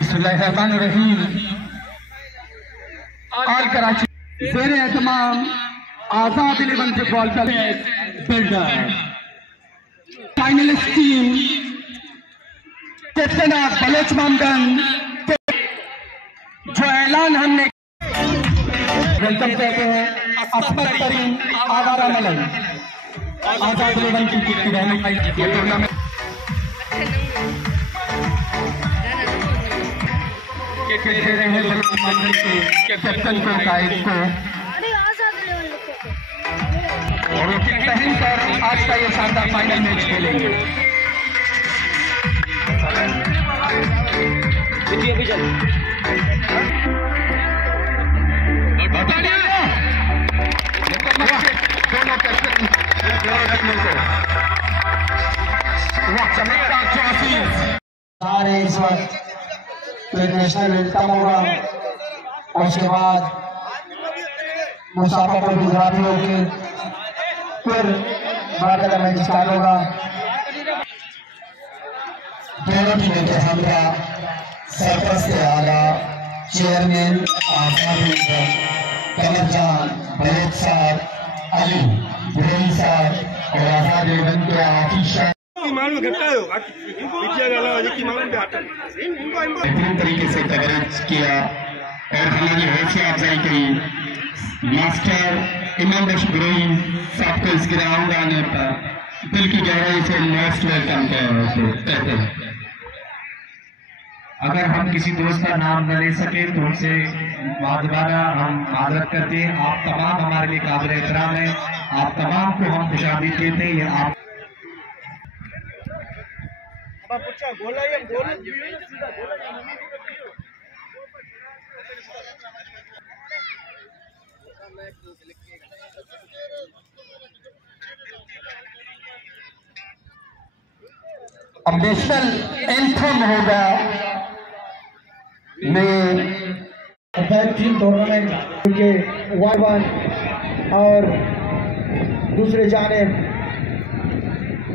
बिस्मिल्लाहिर्रहमानिर्रहीम। ऑल कराची ज़ेर एहतमाम आजाद 11 फुटबॉल का builder finalist team captain Baloch Mohammad जो ऐलान हमने वेलकम कहते हैं असमत तरीन आवारा मलई आजाद 11 की रहने का ये टूर्नामेंट दे रहे हैं कैप्टन को गाइड को और पहन कर आज का ये शानदार फाइनल मैच खेलेंगे। दोनों कैप्टन इस वक्त एक नेशनल वेलकम होगा और उसके बाद मुसाफा पर गुजराती होगी, फिर बाकायदा मैच स्टार्ट होगा। दोनों टीमों के हमरा सरपरस्त आला चेयरमैन आजाद कमरजान बलोच साहब अली बुरेई साहब और आजाद 11 के ऑफिशियल बेहतरीन तरीके से कवरेज किया और हमारी हौसला अफजाई करी। मास्टर इमाम बख्श बुरेई साहब को इस ग्राउंड आने पर दिल की गहराई से मोस्ट वेलकम कहते हैं। अगर हम किसी दोस्त का नाम न ले सके तो उनसे दोबारा हम माजरत करते हैं। आप तमाम हमारे लिए काबिल एहतराम हैं, आप तमाम को हम खुशामदीद देते हैं। आप नेशनल एंथम होगा बेहतरीन टूर्नामेंट के Y1 और दूसरे जानिब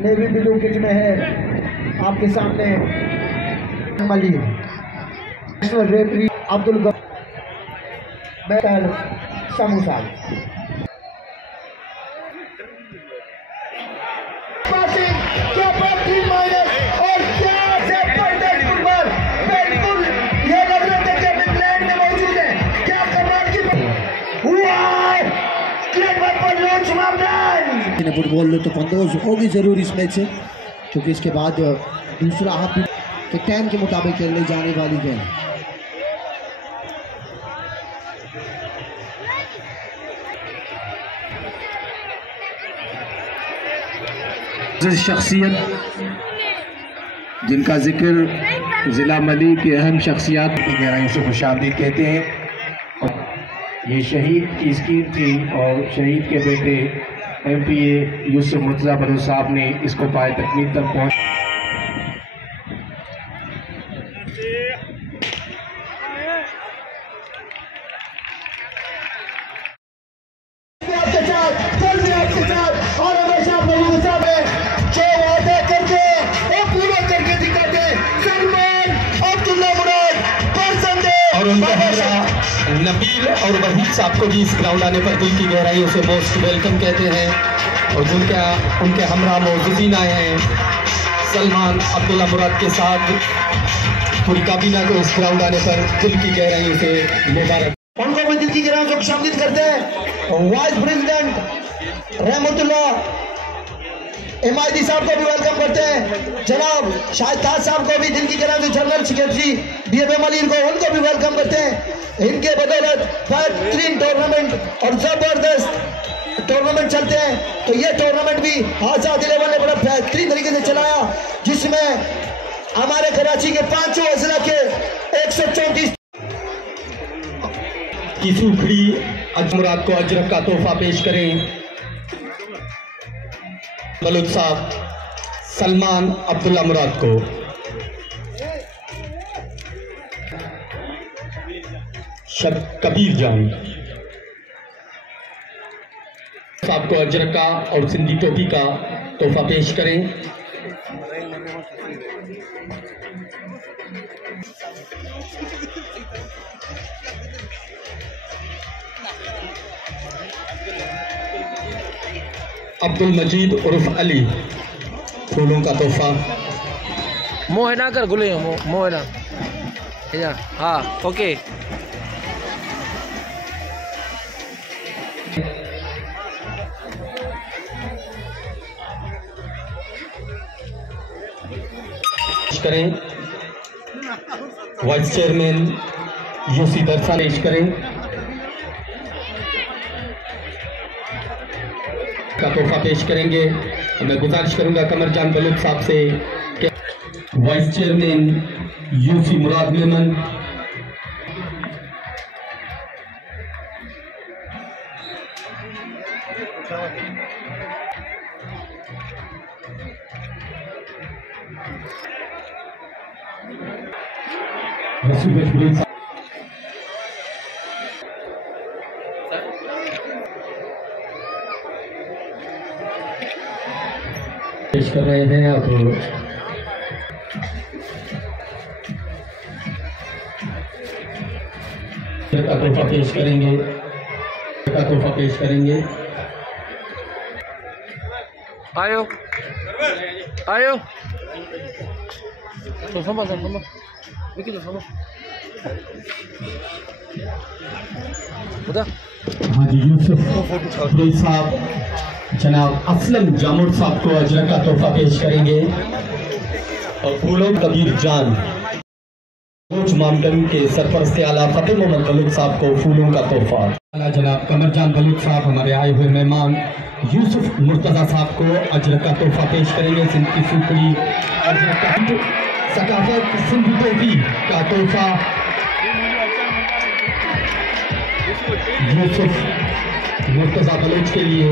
नेवी ब्लू किट में है आपके सामने मलिक नेशनल रेफरी अब्दुल बैटल समूसा फुटबॉल लुत्फानंदोज होगी जरूर इस मैच से, क्योंकि इसके बाद दूसरा हाफ के टाइम के मुताबिक खेलने जाने वाली गेम। शख्सियत जिनका जिक्र जिला मली की अहम शख्सियात की गहराई से खुशामदीद कहते हैं। ये शहीद की स्कीम थी और शहीद के बेटे MPA यूसुफ मुर्तज़ा बलोच साहब ने इसको पाए तकमील तक पहुँच और उनका हमरा नबील और वहीद साहब को भी इस ग्राउंड आने पर दिल की गहराइयों से मोस्ट वेलकम कहते हैं। और उनके हमरा मौजूदीन आए हैं सलमान अब्दुल्ला मुराद के साथ पूरी काबीना को इस ग्राउंड आने पर दिल की गहराइयों से मुबारक। उनको भी दिल की गहराइयों से शामिल करते हैं वाइस प्रेसिडेंट रहमतुल्लाह MID साहब को भी वेलकम करते हैं। जनाब शाहिद ताज साहब को भी दिल की गहराइयों से जनरल सेक्रेटरी DFM अली उनको भी वेलकम करते हैं। इनके बदौलत बेहतरीन टूर्नामेंट और जबरदस्त टूर्नामेंट चलते हैं। तो ये टूर्नामेंट भी आजाद 11 ने बड़ा बेहतरीन तरीके से चलाया, जिसमें हमारे कराची के 5 अजला के 134 की सूखड़ी अजमुरात को अजरक का तोहफा पेश करें। बलोच साहब सलमान अब्दुल्ला मुराद को कबीर जान साहब को अजरका और सिंधी टोपी का तोहफा पेश करें। अब्दुल मजीद उर्फ अली, फूलों का तोहफा। मोहना कर गुले मोहना। हाँ ओके। करें वाइस चेयरमैन यूसी दरसा पेश करें का तोहफा पेश करेंगे। मैं गुजारिश करूंगा कमरजान बलूच साहब से कि वाइस चेयरमैन यूसी मुराद मेमन, पेश कर रहे हैं। अब का तोहफा पेश करेंगे, का तोहफा पेश करेंगे। आयो आयो तो समझ विकी तो समझ हाजी यूसुफ साहब जनाब असलम जामुर साहब को अजरक का तोहफा पेश करेंगे और फूलों कबीर जान मामडन के सरपरस्त आला फतेह मोहम्मद बलूच साहब को फूलों का तोहफा। जनाब कमरजान बलूच साहब हमारे आए हुए मेहमान यूसुफ मुर्तजा साहब को अजरक का तोहफा पेश करेंगे। सिंध की सुपड़ी सकाफत सिंध टोपी का तोहफा यूसुफ मुर्तजा बलूच के लिए।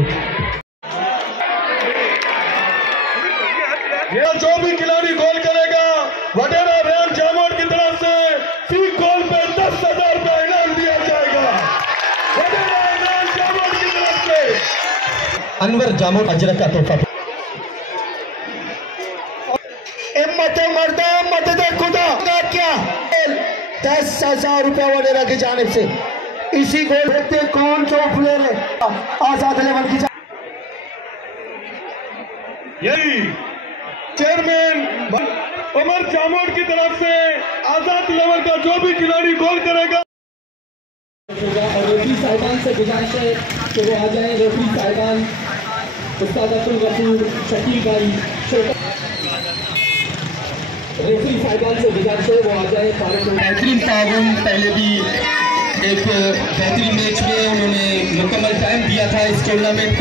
जो भी खिलाड़ी गोल करेगा वडेरा रेल जामोद की तरफ से फी गोल पे 10,000 रुपया इनाम दिया जाएगा। वडेरा रेल जामोद की तरफ से अनवर जामोद अजरक का तोहफा। मर्दा मदद खुदा क्या 10,000 रुपया वडेरा की जानिब से। इसी गोल देखते कौन जो प्लेयर है आजाद लेवल की यही चेयरमैन उमर जामोद की तरफ से आजाद लेवल का जो भी खिलाड़ी गोल करेगा। और रेफरी साहिबान से गुजारिश है कि वो आ जाए। रेफरी साहिबान उस्ताद अब्दुल गफूर, शकील भाई, रेफरी साहिबान से गुजारिश है वो आ जाए। बेहतरीन ताउन, पहले भी एक बेहतरीन मैच में उन्होंने मुकम्मल टाइम दिया था इस टूर्नामेंट।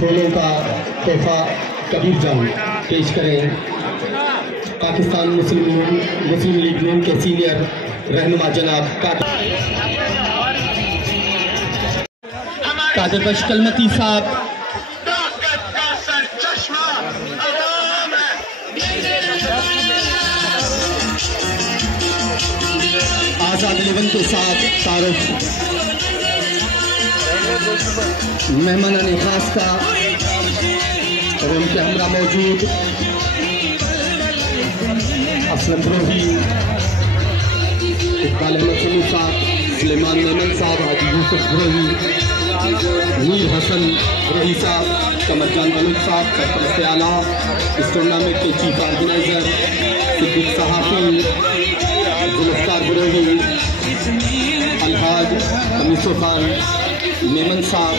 फूलों का तोहफा कबीर जान पेश करें। पाकिस्तान मुस्लिम लीग नून के सीनियर रहनुमा जनाब कादिर बख्श कलमती साहब, आजाद लेवन के साथ तारुफ, मेहमानान खास का और उनके हमरा मौजूद असलम ब्रोही, इकबाल अहमद सलू साहब, सुलेमान मेमन साहब, हाजी यूसुफ ब्रोही, मीर हसन ब्रोही साहब, कमरजान बलूच साहब, सरपरस्त आला इस टूर्नामेंट के चीफ ऑर्गेनाइजर सिद्दीक सहाफी, जुल्फकार ब्रोही, अलहाज कमीसो खान मेमन साहब,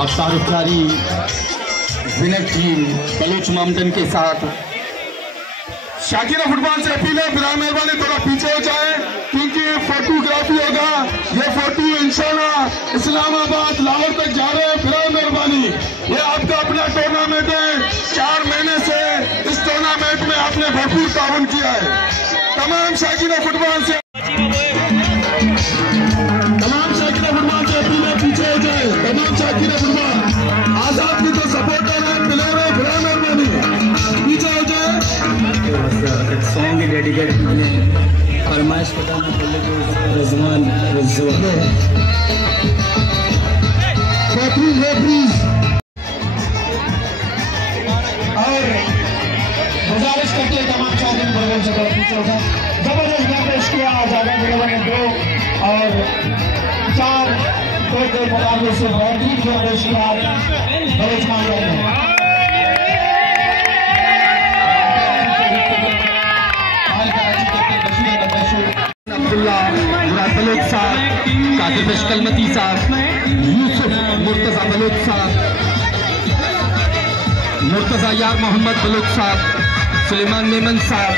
और तारुफदारी विनर टीम बलूच मामडन के साथ शाकिरा फुटबॉल से अपील है, बिना मेहरबानी थोड़ा पीछे हो जाए क्योंकि फोटोग्राफी होगा। ये फोटो इंशाल्लाह इस्लामाबाद लाहौर तक जा रहे हैं। बिना मेहरबानी, ये आपका अपना टूर्नामेंट है। 4 महीने से इस टूर्नामेंट में आपने भरपूर ताउन किया है। तमाम शाकिरा फुटबॉल से अपील है, पीछे हो जाए। तमाम शाकिरा फुटबॉल आजाद की तो सपोर्टर है, प्लेयर है, बिना मेहरबानी पीछे हो जाए। एक सॉन्ग डेडिकेट मैंने फरमाइश बताना बोले तो रजवान और गुजारिश करते हैं तमाम चौधरी बड़े से पीछे होगा। जबरदस्त मैच पेश किया आजादा ने 2 और 4 के मुकाबले से बेहतरीन खेल पेश किया बलोचिस्तान ने। मुराद बलोच साहब, कादिर बशकलमती साहब, यूसुफ मुर्तजा बलोच साहब, मुर्तजा यार मोहम्मद बलोच साहब, सुलेमान मेमन साहब,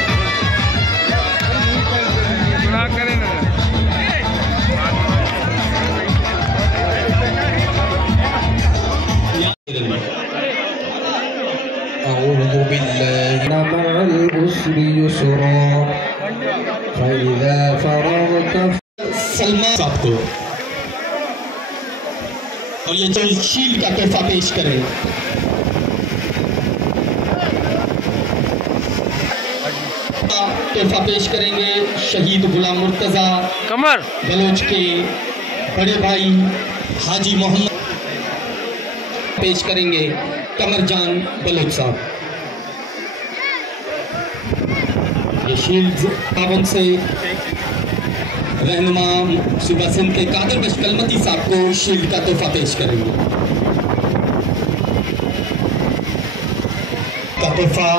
सलमान साहब को और ये जो शील्ड का तोहफा पेश करें। तोहफा पेश करेंगे शहीद गुलाम मुर्तजा कमर बलोच के बड़े भाई हाजी मोहम्मद। पेश करेंगे कमरजान बलोच साहब। ये शील्ड पावन से रहनुमा सूबा सिंध के कादिर बशकलमती साहब को शील्ड का तोहफा पेश करेंगे। का तोहफा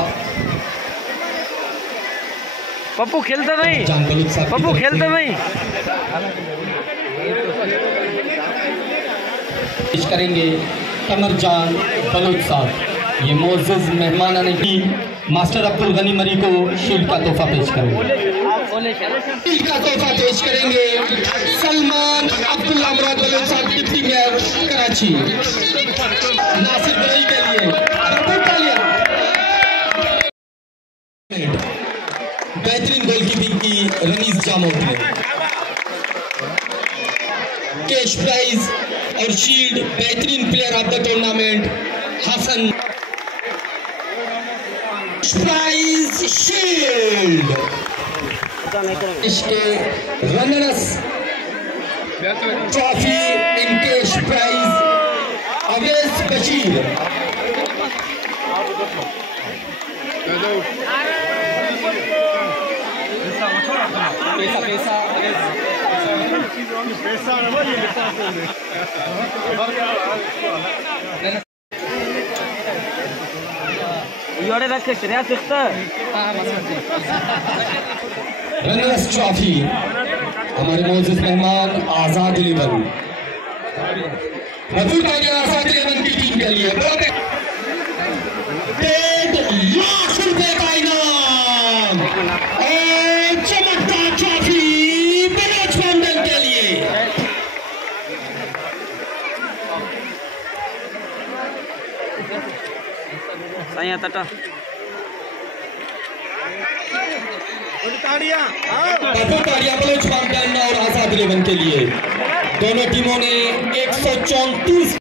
पप्पू खेलता नहीं, जान बलोच साहब पप्पू खेलता नहीं। पेश करेंगे कमरजान बलोच साहब। ये मोअज़्ज़ज़ मेहमान की मास्टर अब्दुल गनी मरी को शील्ड का तोहफा पेश करेंगे। शील्ड का तोहफा पेश करेंगे सलमान अब्दुल्ला मुराद बलोच साहब, डिप्टी मेयर कराची। नासिर बलोई के लिए बेहतरीन गोलकीपिंग की रमीज जामोद ने कैश प्राइज और शील्ड बेहतरीन player of the tournament Hasan prize shield. इसके runners trophy in cash prize Awais Bashir. Runners trophy हमारे मौजूद मेहमान आजाद 11 आजाद 11 की टीम के लिए 1.5 लाख रुपए का इनाम और चमकदार ट्रॉफी बलोच फाउंडेशन के लिए। ताड़ियां बलोच फाउंडेशन और आजाद 11 के लिए। दोनों टीमों ने 134